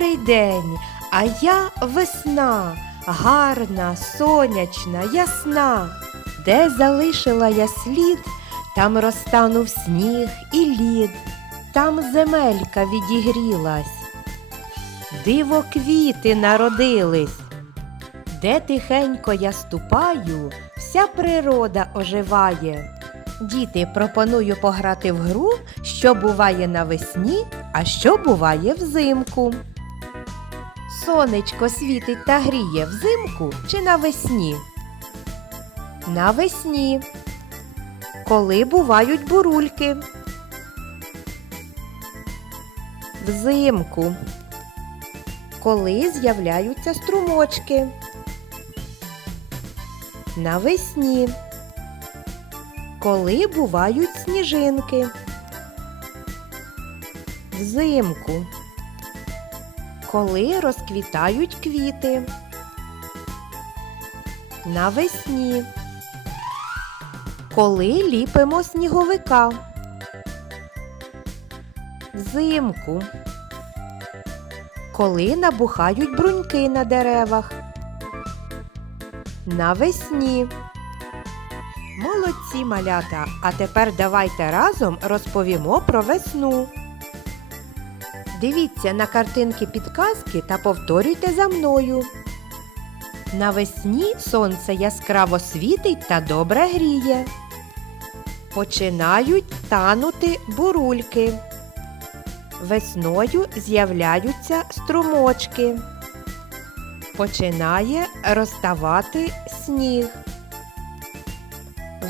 Добрий день, а я весна, гарна, сонячна, ясна. Де залишила я слід, там розтанув сніг і лід, там земелька відігрілась. Диво квіти народились. Де тихенько я ступаю, вся природа оживає. Діти, пропоную пограти в гру, що буває навесні, а що буває взимку. Сонечко світить та гріє взимку чи навесні? Навесні. Коли бувають бурульки? Взимку. Коли з'являються струмочки? Навесні. Коли бувають сніжинки? Взимку. Коли розквітають квіти? Навесні. Коли ліпимо сніговика? Взимку. Коли набухають бруньки на деревах? Навесні. Молодці малята! А тепер давайте разом розповімо про весну. Дивіться на картинки підказки та повторюйте за мною. Навесні сонце яскраво світить та добре гріє. Починають танути бурульки. Весною з'являються струмочки. Починає розставати сніг.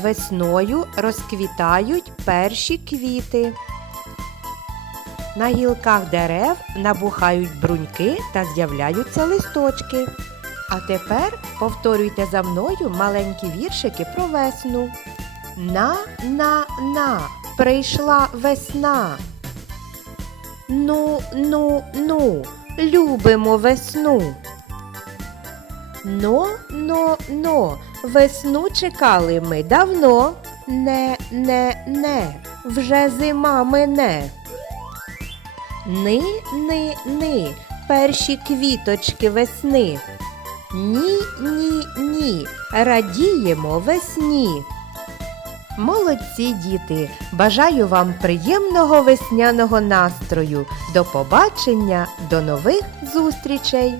Весною розквітають перші квіти. На гілках дерев набухають бруньки та з'являються листочки. А тепер повторюйте за мною маленькі віршики про весну. На на на прийшла весна. Ну, ну, ну, любимо весну. Но, но, но, весну чекали ми давно. Не, не, не, вже зима мине. Ни, ни, ни, перші квіточки весни. Ні, ні, ні, радіємо весні. Молодці діти! Бажаю вам приємного весняного настрою. До побачення, до нових зустрічей!